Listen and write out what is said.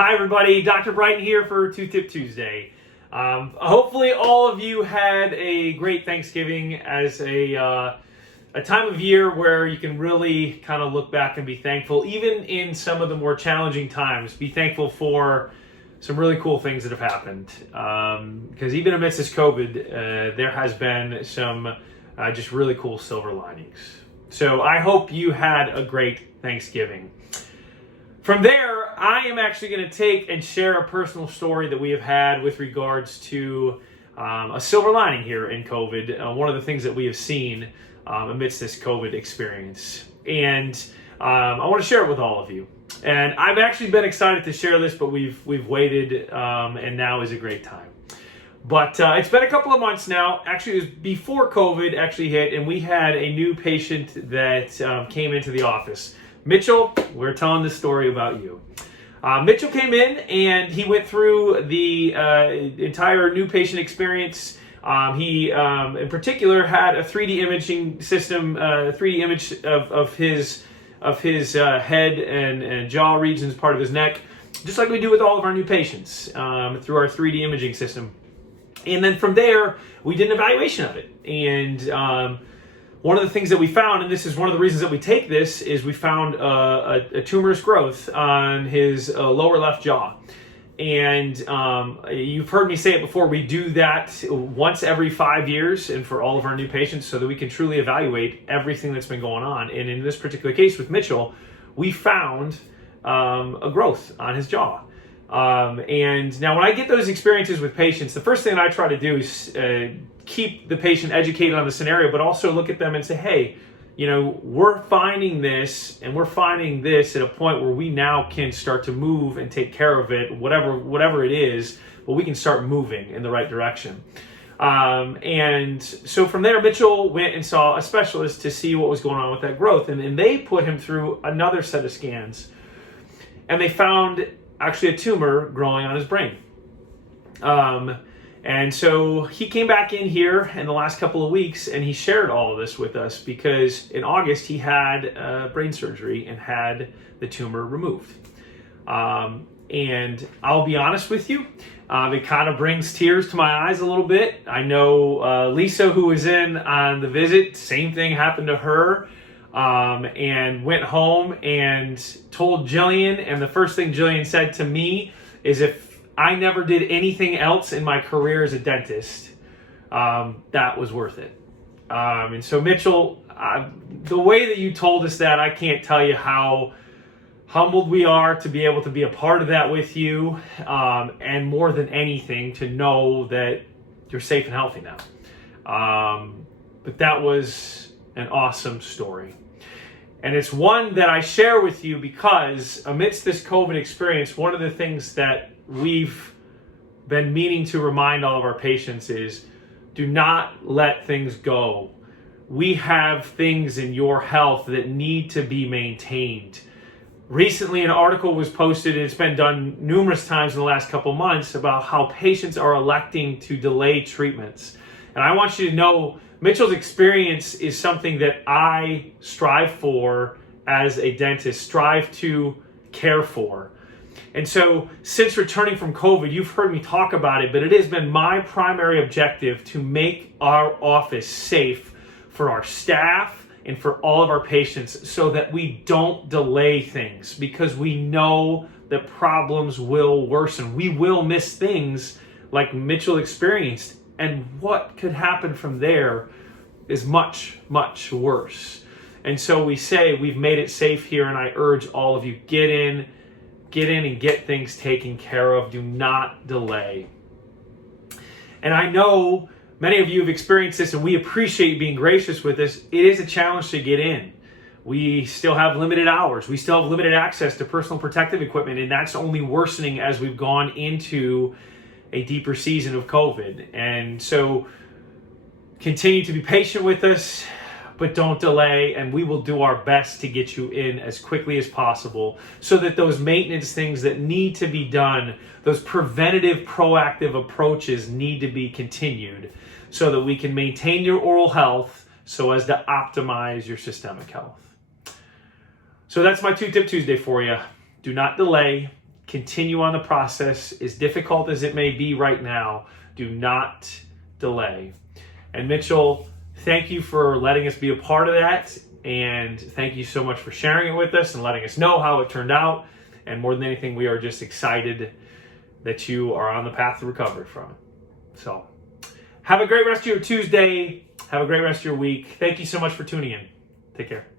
Hi everybody, Dr. Bryton here for Two Tip Tuesday. Hopefully all of you had a great Thanksgiving as a time of year where you can really kind of look back and be thankful, even in some of the more challenging times. Be thankful for some really cool things that have happened. Because even amidst this COVID, there has been some just really cool silver linings. So I hope you had a great Thanksgiving. From there, I am actually going to take and share a personal story that we have had with regards to a silver lining here in COVID. One of the things that we have seen amidst this COVID experience. And I want to share it with all of you. And I've actually been excited to share this, but we've waited, and now is a great time. But it's been a couple of months now. Actually, it was before COVID actually hit, and we had a new patient that came into the office. Mitchell, we're telling this story about you. Mitchell came in and he went through the entire new patient experience. He, in particular, had a 3D imaging system, 3D image of his head and jaw regions, part of his neck, just like we do with all of our new patients through our 3D imaging system. And then from there, we did an evaluation of it. And one of the things that we found, and this is one of the reasons that we take this, is we found a tumorous growth on his lower left jaw. And you've heard me say it before, we do that once every 5 years and for all of our new patients so that we can truly evaluate everything that's been going on. And in this particular case with Mitchell, we found a growth on his jaw. And now when I get those experiences with patients, the first thing that I try to do is keep the patient educated on the scenario, but also look at them and say, hey, you know, we're finding this and we're finding this at a point where we now can start to move and take care of it, whatever it is, but we can start moving in the right direction. And so from there, Mitchell went and saw a specialist to see what was going on with that growth. And they put him through another set of scans, and they found actually a tumor growing on his brain. And so he came back in here in the last couple of weeks and he shared all of this with us because in August he had brain surgery and had the tumor removed. And I'll be honest with you, it kind of brings tears to my eyes a little bit. I know Lisa, who was in on the visit, same thing happened to her, and went home and told Jillian. And the first thing Jillian said to me is, if I never did anything else in my career as a dentist, that was worth it. And so Mitchell, the way that you told us that, I can't tell you how humbled we are to be able to be a part of that with you. And more than anything, to know that you're safe and healthy now. But that was an awesome story. And it's one that I share with you because amidst this COVID experience, one of the things that we've been meaning to remind all of our patients is, do not let things go. We have things in your health that need to be maintained. Recently, an article was posted, and it's been done numerous times in the last couple months, about how patients are electing to delay treatments. And I want you to know, Mitchell's experience is something that I strive for as a dentist, strive to care for. And so since returning from COVID, you've heard me talk about it, but it has been my primary objective to make our office safe for our staff and for all of our patients so that we don't delay things, because we know that problems will worsen. We will miss things like Mitchell experienced, and what could happen from there is much, much worse. And so we say we've made it safe here, and I urge all of you, get in and get things taken care of. Do not delay. And I know many of you have experienced this, and we appreciate you being gracious with us. It is a challenge to get in. We still have limited hours. We still have limited access to personal protective equipment, and that's only worsening as we've gone into a deeper season of COVID. And so continue to be patient with us, but don't delay, and we will do our best to get you in as quickly as possible so that those maintenance things that need to be done, those preventative, proactive approaches need to be continued so that we can maintain your oral health so as to optimize your systemic health. So that's my Two Tip Tuesday for you. Do not delay, Continue on the process. As difficult as it may be right now, do not delay. And Mitchell, thank you for letting us be a part of that. And thank you so much for sharing it with us and letting us know how it turned out. And more than anything, we are just excited that you are on the path to recovery from it. So have a great rest of your Tuesday. Have a great rest of your week. Thank you so much for tuning in. Take care.